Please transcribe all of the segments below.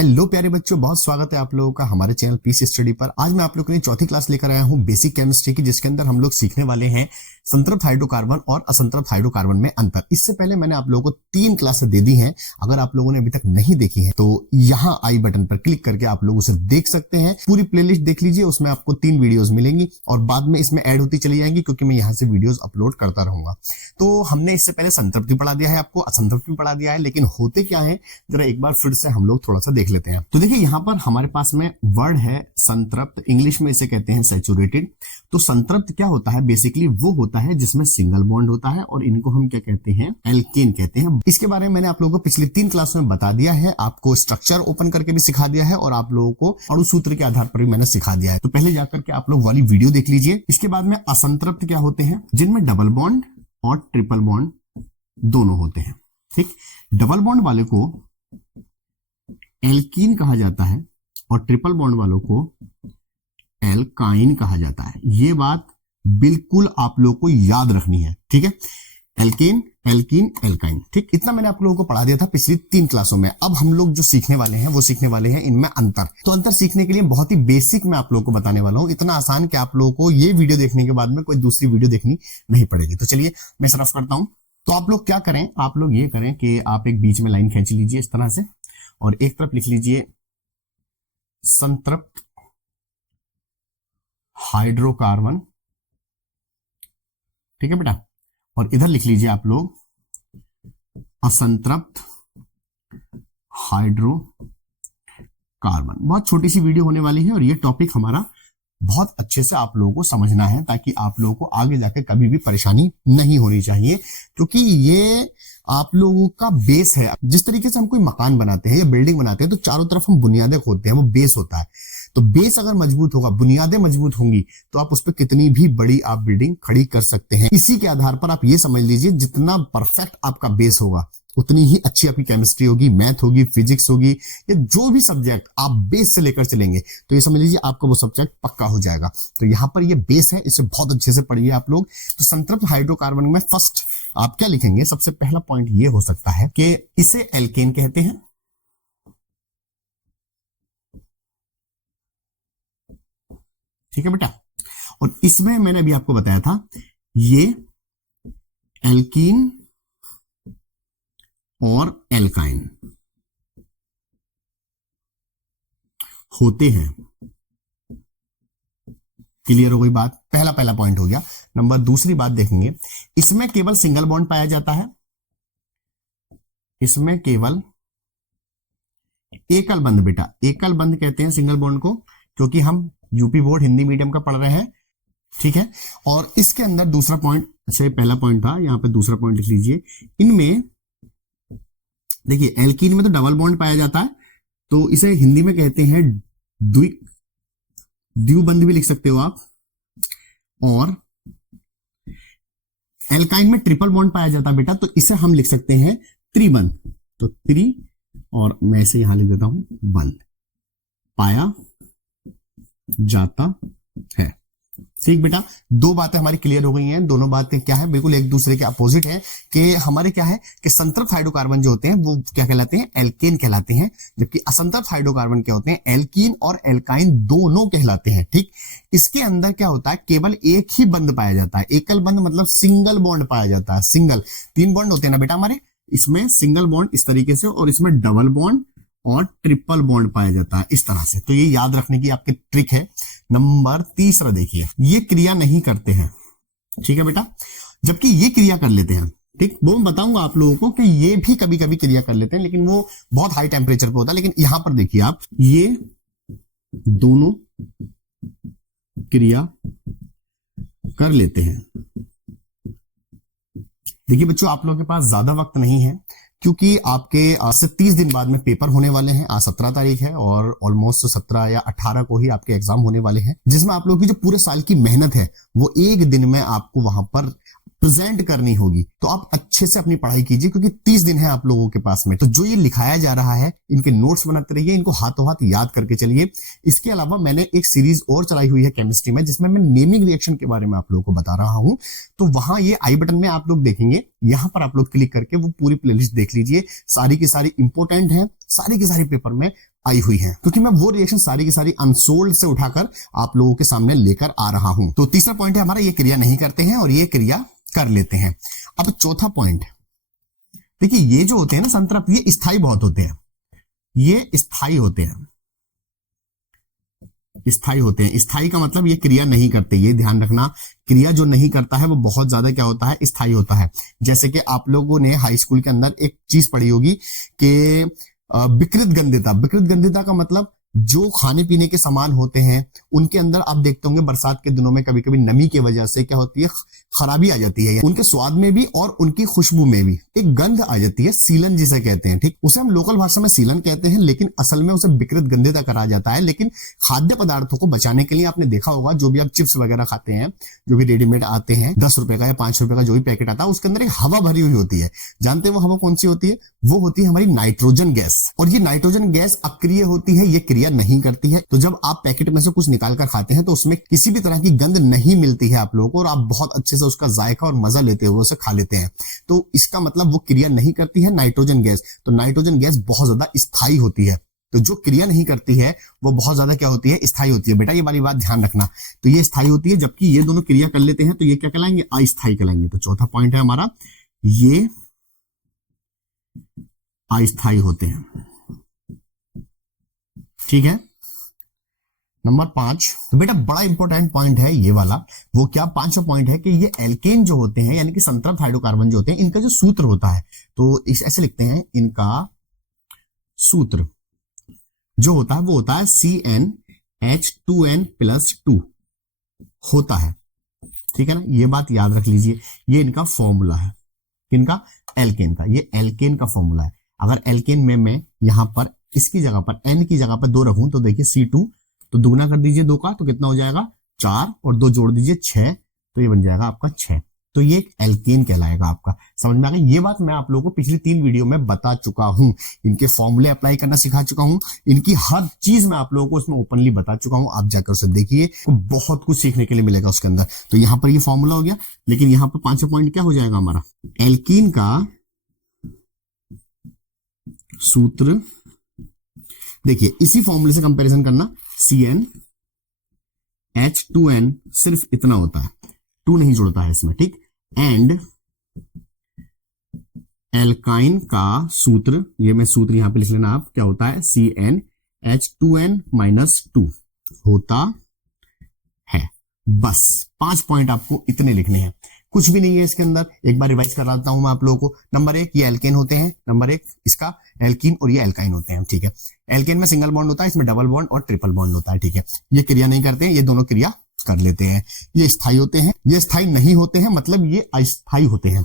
Hello प्यारे बच्चों, बहुत स्वागत है आप लोगों का हमारे चैनल पीस स्टडी पर। आज मैं आप लोगों के लिए चौथी क्लास लेकर आया हूं बेसिक केमिस्ट्री की, जिसके अंदर हम लोग सीखने वाले हैं संतृप्त हाइड्रोकार्बन और असंतृप्त हाइड्रोकार्बन में अंतर। इससे पहले मैंने आप लोगों को 3 क्लासें दे दी हैं। अगर आप लोगों ने अभी तक नहीं देखी है तो यहाँ आई बटन पर क्लिक करके आप लोग उसे देख सकते हैं। पूरी प्लेलिस्ट देख लीजिए, उसमें आपको 3 वीडियोस मिलेंगी और बाद में इसमें ऐड होती चली जाएंगी, क्योंकि मैं यहाँ से वीडियोस अपलोड करता रहूंगा। तो हमने इससे पहले संतृप्त भी पढ़ा दिया है, आपको असंतृप्त भी पढ़ा दिया है, लेकिन होते क्या है जरा एक बार फिर से हम लोग थोड़ा सा देख लेते हैं। तो देखिए यहाँ पर हमारे पास में वर्ड है संतृप्त, इंग्लिश में इसे कहते हैं सैचुरेटेड। तो संतृप्त क्या होता है? बेसिकली वो होता है जिसमें सिंगल बॉन्ड होता है और इनको हम क्या कहते हैं? एल्केन कहते हैं। इसके बारे में मैंने आप लोगों को पिछली 3 क्लास में बता दिया है, आपको स्ट्रक्चर ओपन करके भी सिखा दिया है और आप लोगों को अणु सूत्र के आधार पर भी मैंने सिखा दिया है। तो पहले जाकर के आप लोग वाली वीडियो देख लीजिए। इसके बाद में असंतृप्त क्या होते हैं? जिनमें डबल बॉन्ड और ट्रिपल बॉन्ड दोनों होते हैं। ठीक, डबल बॉन्ड वाले को एल्कीन कहा जाता है और ट्रिपल बॉन्ड वालों को एल्काइन कहा जाता है। ये बात बिल्कुल आप लोगों को याद रखनी है, ठीक है? Alkane, alkene, alkyne. ठीक, इतना मैंने आप लोगों को पढ़ा दिया था पिछली 3 क्लासों में। अब हम लोग जो सीखने वाले हैं वो सीखने वाले हैं इनमें अंतर। तो अंतर सीखने के लिए बहुत ही बेसिक मैं आप लोगों को बताने वाला हूं, इतना आसान कि आप लोगों को ये वीडियो देखने के बाद में कोई दूसरी वीडियो देखनी नहीं पड़ेगी। तो चलिए मैं रफ करता हूं। तो आप लोग क्या करें, आप लोग ये करें कि आप एक बीच में लाइन खींच लीजिए इस तरह से और एक तरफ लिख लीजिए संतृप्त हाइड्रोकार्बन, ठीक है बेटा, और इधर लिख लीजिए आप लोग असंतृप्त हाइड्रोकार्बन। बहुत छोटी सी वीडियो होने वाली है और ये टॉपिक हमारा बहुत अच्छे से आप लोगों को समझना है, ताकि आप लोगों को आगे जाके कभी भी परेशानी नहीं होनी चाहिए, क्योंकि ये आप लोगों का बेस है। जिस तरीके से हम कोई मकान बनाते हैं या बिल्डिंग बनाते हैं तो चारों तरफ हम बुनियादें खोदते हैं, वो बेस होता है। तो बेस अगर मजबूत होगा, बुनियादें मजबूत होंगी, तो आप उस पर कितनी भी बड़ी आप बिल्डिंग खड़ी कर सकते हैं। इसी के आधार पर आप ये समझ लीजिए, जितना परफेक्ट आपका बेस होगा उतनी ही अच्छी आपकी केमिस्ट्री होगी, मैथ होगी, फिजिक्स होगी, या जो भी सब्जेक्ट आप बेस से लेकर चलेंगे तो ये समझ लीजिए आपका वो सब्जेक्ट पक्का हो जाएगा। तो यहां पर ये बेस है, इसे बहुत अच्छे से पढ़िए आप लोग। तो संतृप्त हाइड्रोकार्बन में फर्स्ट आप क्या लिखेंगे? सबसे पहला पॉइंट ये हो सकता है कि इसे एल्केन कहते हैं, ठीक है बेटा। और इसमें मैंने अभी आपको बताया था ये एल्कीन और एल्काइन होते हैं। क्लियर हो गई बात? पहला पॉइंट हो गया। नंबर दूसरी बात देखेंगे, इसमें केवल सिंगल बॉन्ड पाया जाता है, इसमें केवल एकल बंध बेटा, एकल बंध कहते हैं सिंगल बॉन्ड को, क्योंकि हम यूपी बोर्ड हिंदी मीडियम का पढ़ रहे हैं, ठीक है। और इसके अंदर दूसरा पॉइंट, अच्छा पहला पॉइंट था, यहां पे दूसरा पॉइंट लिख लीजिए। इनमें देखिए एल्कीन में तो डबल बॉन्ड पाया जाता है, तो इसे हिंदी में कहते हैं द्विबंध भी लिख सकते हो आप। और एल्काइन में ट्रिपल बॉन्ड पाया जाता है बेटा, तो इसे हम लिख सकते हैं त्रिबंध। तो त्रि, और मैं इसे यहां लिख देता हूं बंध, पाया जाता है। ठीक बेटा, 2 बातें हमारी क्लियर हो गई हैं। दोनों बातें क्या है? बिल्कुल एक दूसरे के अपोजिट है। कि हमारे क्या है कि संतृप्त हाइड्रोकार्बन जो होते हैं वो क्या कहलाते हैं? एल्केन कहलाते हैं, जबकि असंतृप्त हाइड्रोकार्बन क्या होते हैं? एल्कीन और एल्काइन दोनों कहलाते हैं। ठीक, इसके अंदर क्या होता है? केवल एक ही बंध पाया जाता है। एकल बंध मतलब सिंगल बॉन्ड पाया जाता है। सिंगल, 3 बॉन्ड होते हैं ना बेटा हमारे, इसमें सिंगल बॉन्ड इस तरीके से, और इसमें डबल बॉन्ड और ट्रिपल बॉन्ड पाया जाता है इस तरह से। तो ये याद रखने की आपकी ट्रिक है। नंबर तीसरा देखिए, ये क्रिया नहीं करते हैं, ठीक है बेटा, जबकि ये क्रिया कर लेते हैं। ठीक, वो मैं बताऊंगा आप लोगों को कि ये भी कभी कभी क्रिया कर लेते हैं, लेकिन वो बहुत हाई टेम्परेचर पे होता है। लेकिन यहां पर देखिए आप, ये दोनों क्रिया कर लेते हैं। देखिए बच्चों, आप लोगों के पास ज्यादा वक्त नहीं है, क्योंकि आपके आज से 30 दिन बाद में पेपर होने वाले हैं। आज 17 तारीख है और ऑलमोस्ट 17 या 18 को ही आपके एग्जाम होने वाले हैं, जिसमें आप लोगों की जो पूरे साल की मेहनत है वो एक दिन में आपको वहां पर प्रेजेंट करनी होगी। तो आप अच्छे से अपनी पढ़ाई कीजिए, क्योंकि 30 दिन है आप लोगों के पास में। तो जो ये लिखाया जा रहा है, इनके नोट्स बनाते रहिए, इनको हाथों हाथ याद करके चलिए। इसके अलावा मैंने एक सीरीज और चलाई हुई है केमिस्ट्री में, जिसमें मैं नेमिंग रिएक्शन के बारे में आप लोगों को बता रहा हूं। तो वहां ये आई बटन में आप लोग देखेंगे, यहां पर आप लोग क्लिक करके वो पूरी प्लेलिस्ट देख लीजिए। सारी की सारी इंपोर्टेंट है, सारी की सारी पेपर में आई हुई है, क्योंकि मैं वो रिएक्शन सारी की सारी अनसोल्ड से उठाकर आप लोगों के सामने लेकर आ रहा हूं। तो तीसरा पॉइंट है हमारा, ये क्रिया नहीं करते हैं और ये क्रिया कर लेते हैं। अब चौथा पॉइंट, देखिए ये जो होते हैं ना संतृप्त, ये स्थायी बहुत होते हैं, ये स्थायी होते हैं। स्थायी होते हैं, स्थायी का मतलब ये क्रिया नहीं करते, ये ध्यान रखना। क्रिया जो नहीं करता है वो बहुत ज्यादा क्या होता है, स्थायी होता है। जैसे कि आप लोगों ने हाई स्कूल के अंदर एक चीज पढ़ी होगी कि विकृत गंधिता। विकृत गंधिता का मतलब जो खाने पीने के सामान होते हैं उनके अंदर आप देखते होंगे बरसात के दिनों में कभी कभी नमी की वजह से क्या होती है, खराबी आ जाती है। उनके स्वाद में भी और उनकी खुशबू में भी एक गंध आ जाती है, सीलन जिसे कहते हैं। ठीक, उसे हम लोकल भाषा में सीलन कहते हैं, लेकिन असल में उसे विकृत गंधिता कहा जाता है। लेकिन खाद्य पदार्थों को बचाने के लिए आपने देखा होगा, जो भी आप चिप्स वगैरह खाते हैं, जो भी रेडीमेड आते हैं, 10 रुपए का या 5 रुपए का जो भी पैकेट आता है, उसके अंदर एक हवा भरी हुई होती है। जानते हैं वो हवा कौन सी होती है? वो होती है हमारी नाइट्रोजन गैस। और ये नाइट्रोजन गैस अक्रिय होती है, ये क्रिया नहीं करती है। तो जब आप पैकेट में से कुछ निकाल कर खाते हैं तो उसमें किसी भी तरह की गंध नहीं मिलती है आप लोगों को, और आप बहुत अच्छे से उसका जायका और मजा लेते हुए उसे खा लेते हैं। तो इसका मतलब वो क्रिया नहीं करती है नाइट्रोजन गैस। तो नाइट्रोजन गैस बहुत ज्यादा स्थायी होती है। तो जो क्रिया नहीं करती है वो बहुत ज्यादा क्या होती है, स्थायी होती है। बेटा ये वाली बात ध्यान रखना। तो ये स्थायी होती है, जबकि ये दोनों क्रिया कर लेते हैं तो ये क्या कहलाएंगे, अस्थायी कहलाएंगे। तो चौथा पॉइंट है हमारा, ये अस्थायी होते हैं। ठीक है। नंबर 5, तो बेटा बड़ा इंपॉर्टेंट पॉइंट है ये वाला। वो क्या, 5वां पॉइंट है कि ये एल्केन जो होते हैं, यानी कि संतृप्त हाइड्रोकार्बन जो होते हैं, इनका जो सूत्र होता है, तो इस ऐसे लिखते हैं, इनका सूत्र जो होता है वो होता है CnH2n+2 होता है। ठीक है ना, ये बात याद रख लीजिए। ये इनका फॉर्मूला है, इनका एल्केन का, ये एल्केन का फॉर्मूला है। अगर एल्केन में मैं यहां पर इसकी जगह पर n की जगह पर 2 रखूं तो देखिए C2, तो दुगना कर दीजिए 2 का, तो कितना हो जाएगा 4, और 2 जोड़ दीजिए 6, तो ये बन जाएगा आपका 6। तो ये एक एल्केन कहलाएगा आपका। समझ में आ गया? ये बात मैं आप लोगों को पिछली 3 वीडियो में बता चुका हूं, इनके फॉर्मूले अप्लाई करना सिखा चुका हूं, इनकी हर चीज मैं आप लोगों को उसमें ओपनली बता चुका हूं। आप जाकर उसे देखिए, बहुत कुछ सीखने के लिए मिलेगा उसके अंदर। तो यहां पर ये फॉर्मूला हो गया, लेकिन यहां पर 5वां पॉइंट क्या हो जाएगा हमारा, एल्कीन का सूत्र। देखिए इसी फॉर्मूले से कंपैरिजन करना, CnH2n सिर्फ इतना होता है, 2 नहीं जुड़ता है इसमें। ठीक, एंड एल्काइन का सूत्र, ये मैं सूत्र यहां पे लिख लेना आप, क्या होता है, CnH2n-2 होता है। बस 5 पॉइंट आपको इतने लिखने हैं, कुछ भी नहीं है इसके अंदर। एक बार रिवाइज करा देता हूं मैं आप लोगों को। नंबर 1 ये एल्केन होते हैं, नंबर 1 इसका एल्कीन, और ये एल्काइन होते हैं। ठीक है, एल्केन में सिंगल बॉन्ड होता है, इसमें डबल बॉन्ड और ट्रिपल बॉन्ड होता है। ठीक है, ये क्रिया नहीं करते हैं, ये दोनों क्रिया कर लेते हैं। ये स्थायी होते हैं, ये स्थायी नहीं होते हैं, मतलब ये अस्थायी होते हैं।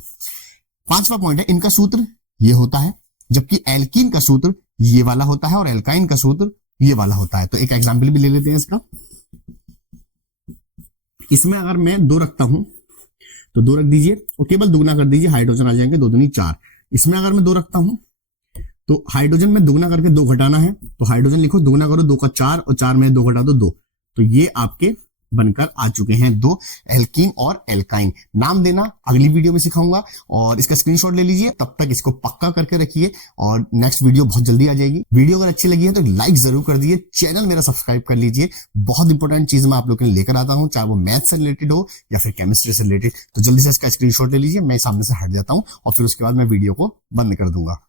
5वां पॉइंट है, इनका सूत्र ये होता है, जबकि एल्कीन का सूत्र ये वाला होता है और एल्काइन का सूत्र ये वाला होता है। तो एक एग्जाम्पल भी ले लेते हैं इसका। इसमें अगर मैं 2 रखता हूं तो 2 रख दीजिए और केवल दुगना कर दीजिए, हाइड्रोजन आ जाएंगे 2 दूनी 4। इसमें अगर मैं 2 रखता हूं तो हाइड्रोजन में दुगना करके 2 घटाना है, तो हाइड्रोजन लिखो, दुगना करो 2 का 4 और 4 में 2 घटा दो 2, तो ये आपके बनकर आ चुके हैं 2 एल्कीन और एल्काइन। नाम देना अगली वीडियो में सिखाऊंगा, और इसका स्क्रीनशॉट ले लीजिए। तब तक इसको पक्का करके रखिए, और नेक्स्ट वीडियो बहुत जल्दी आ जाएगी। वीडियो अगर अच्छी लगी है तो लाइक जरूर कर दीजिए, चैनल मेरा सब्सक्राइब कर लीजिए। बहुत इंपॉर्टेंट चीज मैं आप लोगों के लिए लेकर आता हूं, चाहे वो मैथ से रिलेटेड हो या फिर केमिस्ट्री से रिलेटेड। तो जल्दी से इसका स्क्रीनशॉट ले लीजिए, मैं सामने से हट जाता हूं और फिर उसके बाद मैं वीडियो को बंद कर दूंगा।